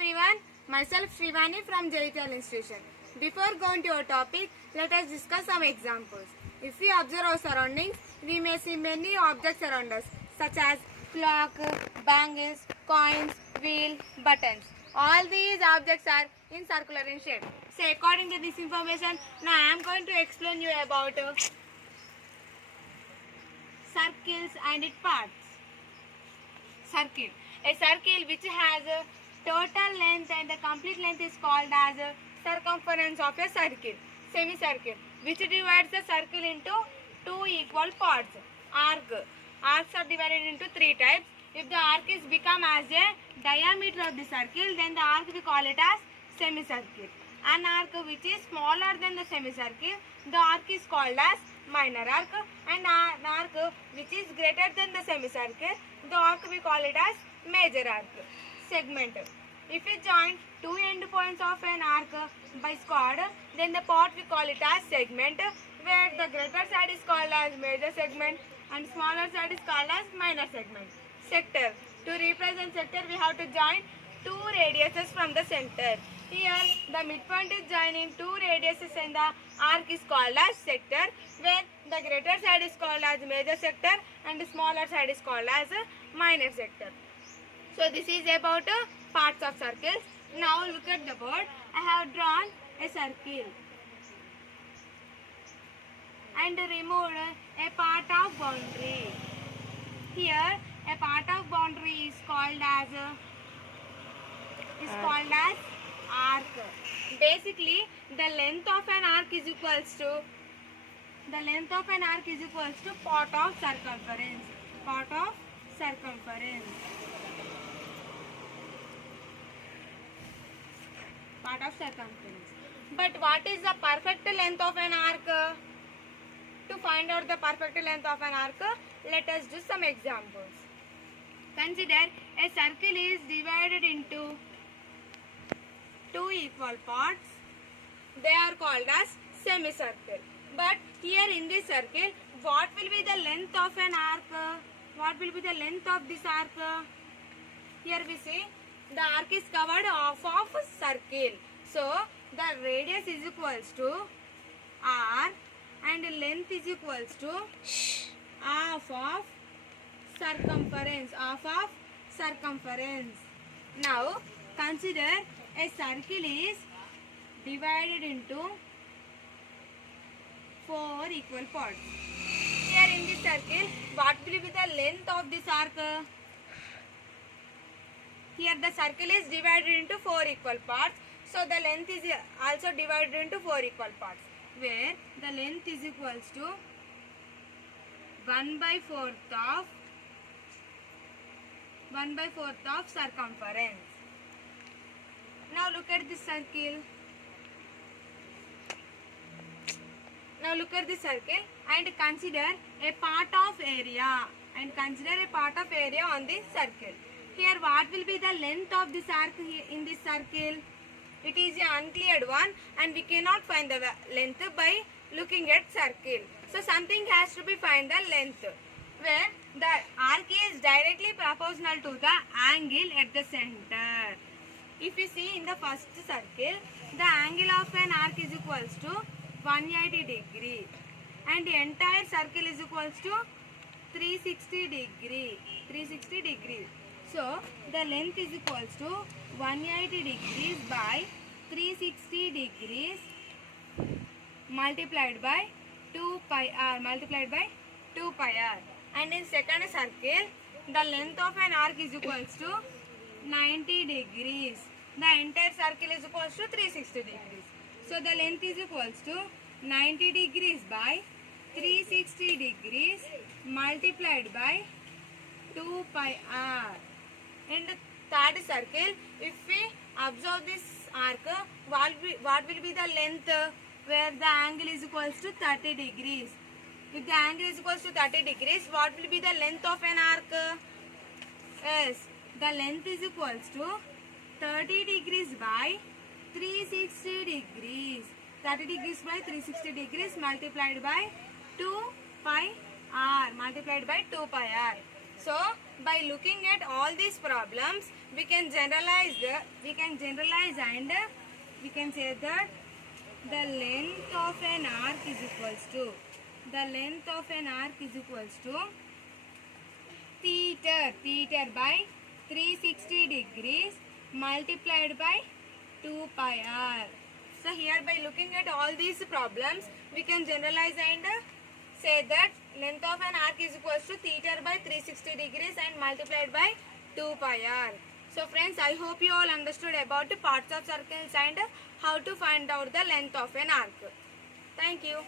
everyone, myself Shivani from JTL Institution. Before going to our topic, let us discuss some examples. If we observe our surroundings, we may see many objects around us, such as clock, bangles, coins, wheel, buttons. All these objects are in circular in shape. So according to this information, now I am going to explain you about circles and its parts. Circle. A circle which has a total length and the complete length is called as a circumference of a circle. Semicircle, which divides the circle into two equal parts. Arc. Arcs are divided into three types. If the arc is become as a diameter of the circle, then the arc we call it as semicircle. An arc which is smaller than the semicircle, the arc is called as minor arc, and an arc which is greater than the semicircle, the arc we call it as major arc. Segment. If we join two end points of an arc by chord, then the part we call it as segment, where the greater side is called as major segment and smaller side is called as minor segment. Sector. To represent sector, we have to join two radiuses from the center. Here, the midpoint is joining two radiuses and the arc is called as sector, where the greater side is called as major sector and the smaller side is called as minor sector. So this is about parts of circles. Now look at the board. I have drawn a circle and removed a part of boundary. Here, a part of boundary is called as arc. Basically, the length of an arc is equals to part of circumference. Part of circumference. But what is the perfect length of an arc? To find out the perfect length of an arc, let us do some examples. Consider a circle is divided into two equal parts. They are called as semicircle. But here in this circle, what will be the length of an arc? What will be the length of this arc? Here we see the arc is covered half of circle. So the radius is equals to r and length is equals to half of circumference. Now consider a circle is divided into four equal parts. Here in this circle, what will be the length of this arc? Here the circle is divided into four equal parts. So the length is also divided into four equal parts, where the length is equals to 1/4 of circumference. Now look at this circle. And consider a part of area. On this circle. Here what will be the length of this arc in this circle? It is an uncleared one and we cannot find the length by looking at circle. So something has to be find the length, where the arc is directly proportional to the angle at the center. If you see in the first circle, the angle of an arc is equals to 180 degree and the entire circle is equals to 360 degree. So the length is equals to 180 degrees by 360 degrees multiplied by 2 pi r. And in second circle, the length of an arc is equals to 90 degrees. The entire circle is equals to 360 degrees. So the length is equals to 90 degrees by 360 degrees multiplied by 2 pi r. In the third circle, if we observe this arc, what will be the length where the angle is equals to 30 degrees? If the angle is equals to 30 degrees, what will be the length of an arc? Yes, the length is equals to 30 degrees by 360 degrees. 30 degrees by 360 degrees multiplied by 2 pi r. So by looking at all these problems, we can generalize and we can say that the length of an arc is equals to theta by 360 degrees multiplied by 2 pi r. So here by looking at all these problems, we can generalize and say that length of an arc is equals to theta by 360 degrees and multiplied by 2 pi r. So friends, I hope you all understood about the parts of circles and how to find out the length of an arc. Thank you.